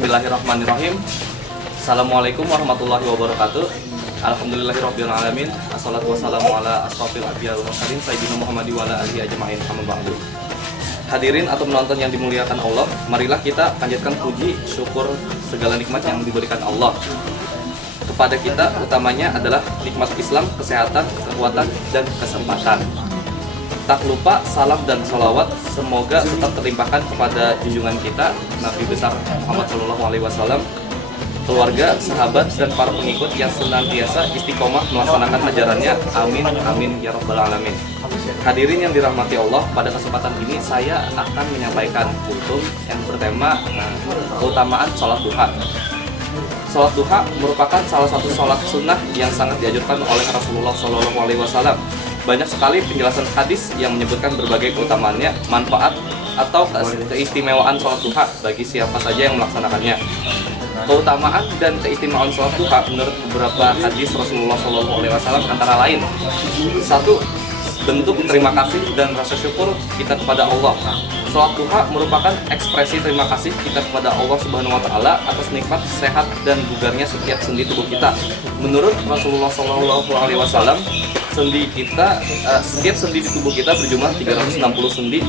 Bismillahirrahmanirrahim. Assalamualaikum warahmatullahi wabarakatuh. Alhamdulillahirabbil alamin. Assalatu wassalamu ala asrofil anbiya'i wal mursalin sayyidina Muhammad wa ala alihi ajma'in. Amma ba'du. Hadirin atau penonton yang dimuliakan Allah, marilah kita panjatkan puji syukur segala nikmat yang diberikan Allah kepada kita, utamanya adalah nikmat Islam, kesehatan, kekuatan, dan kesempatan. Tak lupa salam dan sholawat semoga tetap terlimpahkan kepada junjungan kita Nabi besar Muhammad SAW, keluarga, sahabat, dan para pengikut yang senantiasa istiqomah melaksanakan ajarannya. Amin, amin, ya rabbal alamin. Hadirin yang dirahmati Allah, pada kesempatan ini saya akan menyampaikan kultum yang bertema keutamaan sholat duha. Sholat duha merupakan salah satu sholat sunnah yang sangat dianjurkan oleh Rasulullah SAW. Banyak sekali penjelasan hadis yang menyebutkan berbagai keutamaannya, manfaat, atau keistimewaan sholat duha bagi siapa saja yang melaksanakannya. Keutamaan dan keistimewaan sholat duha menurut beberapa hadis Rasulullah SAW antara lain: 1. Bentuk terima kasih dan rasa syukur kita kepada Allah. Sholat duha merupakan ekspresi terima kasih kita kepada Allah Subhanahu wa Ta'ala atas nikmat, sehat, dan bugarnya setiap sendi tubuh kita. Menurut Rasulullah SAW, setiap sendi di tubuh kita berjumlah 360 sendi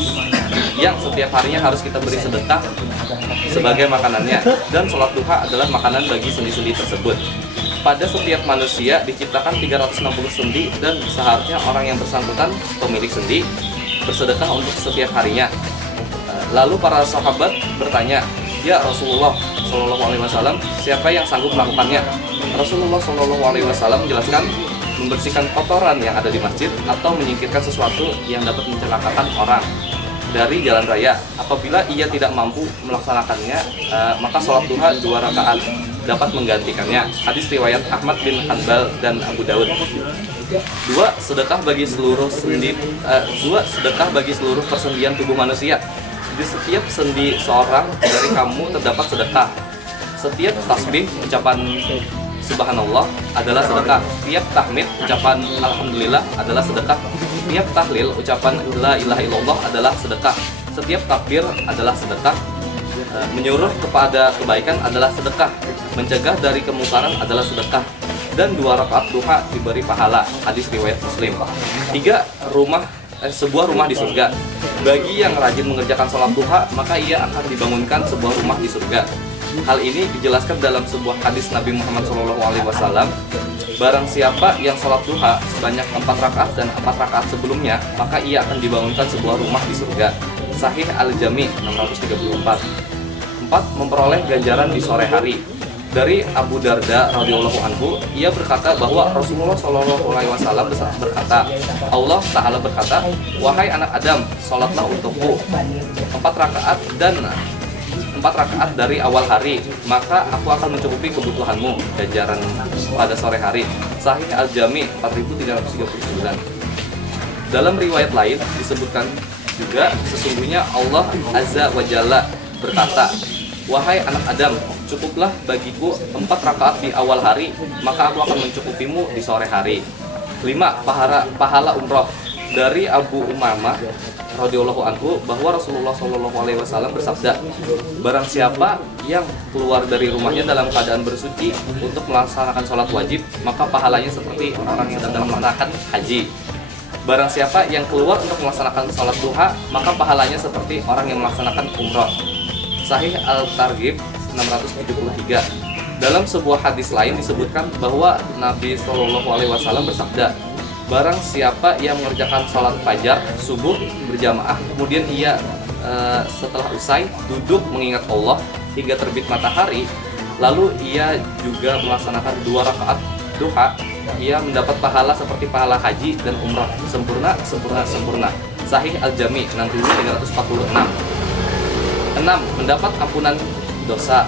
yang setiap harinya harus kita beri sedekah sebagai makanannya, dan sholat duha adalah makanan bagi sendi-sendi tersebut. Pada setiap manusia diciptakan 360 sendi, dan seharusnya orang yang bersangkutan, pemilik sendi, bersedekah untuk setiap harinya. Lalu para sahabat bertanya, "Ya Rasulullah SAW, siapa yang sanggup melakukannya?" Rasulullah SAW menjelaskan, membersihkan kotoran yang ada di masjid atau menyingkirkan sesuatu yang dapat mencelakakan orang dari jalan raya. Apabila ia tidak mampu melaksanakannya, maka sholat duha 2 rakaat dapat menggantikannya. Hadis riwayat Ahmad bin Hanbal dan Abu Daud. 2. Sedekah bagi seluruh persendian tubuh manusia. Di setiap sendi seorang dari kamu terdapat sedekah. Setiap tasbih ucapan Subhanallah adalah sedekah. Tiap tahmid ucapan Alhamdulillah adalah sedekah. Tiap tahlil ucapan La ilaha illallah adalah sedekah. Setiap takbir adalah sedekah. Menyuruh kepada kebaikan adalah sedekah. Mencegah dari kemungkaran adalah sedekah. Dan 2 rakaat duha diberi pahala. Hadis riwayat Muslim. 3. Sebuah rumah di surga. Bagi yang rajin mengerjakan sholat duha, maka ia akan dibangunkan sebuah rumah di surga. Hal ini dijelaskan dalam sebuah hadis Nabi Muhammad SAW. Barang siapa yang sholat duha sebanyak 4 rakaat dan 4 rakaat sebelumnya, maka ia akan dibangunkan sebuah rumah di surga. Sahih Al-Jami 634. 4. Memperoleh ganjaran di sore hari. Dari Abu Darda radhiyallahu anhu, ia berkata bahwa Rasulullah SAW berkata, Allah Ta'ala berkata, "Wahai anak Adam, sholatlah untukku 4 rakaat dan 4 rakaat dari awal hari, maka aku akan mencukupi kebutuhanmu, ganjaran pada sore hari." Sahih Al-Jami 4339. Dalam riwayat lain disebutkan juga, sesungguhnya Allah Azza wa Jalla berkata, "Wahai anak Adam, cukuplah bagiku 4 rakaat di awal hari, maka aku akan mencukupimu di sore hari." 5. Pahala umroh. Dari Abu Umamah radhiyallahu anhu bahwa Rasulullah SAW bersabda, "Barang siapa yang keluar dari rumahnya dalam keadaan bersuci untuk melaksanakan sholat wajib, maka pahalanya seperti orang yang sedang melaksanakan haji. Barang siapa yang keluar untuk melaksanakan sholat duha, maka pahalanya seperti orang yang melaksanakan umroh." Sahih Al-Targhib 673. Dalam sebuah hadis lain disebutkan bahwa Nabi SAW bersabda, "Barang siapa yang mengerjakan sholat fajar subuh berjamaah, kemudian ia setelah usai duduk mengingat Allah hingga terbit matahari, lalu ia juga melaksanakan 2 rakaat duha, ia mendapat pahala seperti pahala haji dan umrah, sempurna. Sahih Al-Jami 6346. 6. Mendapat ampunan dosa.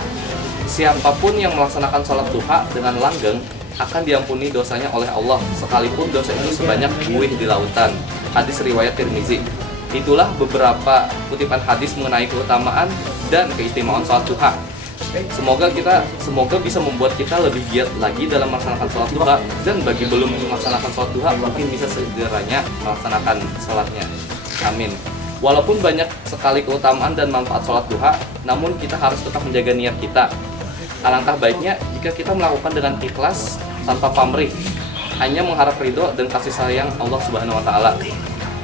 Siapapun yang melaksanakan sholat duha dengan langgeng akan diampuni dosanya oleh Allah, sekalipun dosa itu sebanyak buih di lautan. Hadis riwayat Tirmizi. Itulah beberapa kutipan hadis mengenai keutamaan dan keistimewaan sholat duha. Semoga bisa membuat kita lebih giat lagi dalam melaksanakan sholat duha, dan bagi belum melaksanakan sholat duha mungkin bisa segeranya melaksanakan sholatnya. Amin. Walaupun banyak sekali keutamaan dan manfaat sholat duha, namun kita harus tetap menjaga niat kita. Alangkah baiknya jika kita melakukan dengan ikhlas tanpa pamrih, hanya mengharap ridho dan kasih sayang Allah Subhanahu wa Ta'ala.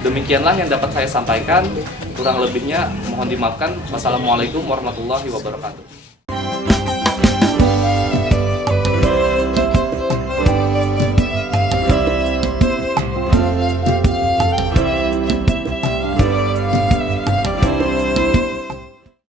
Demikianlah yang dapat saya sampaikan. Kurang lebihnya mohon dimaafkan. Wassalamualaikum warahmatullahi wabarakatuh.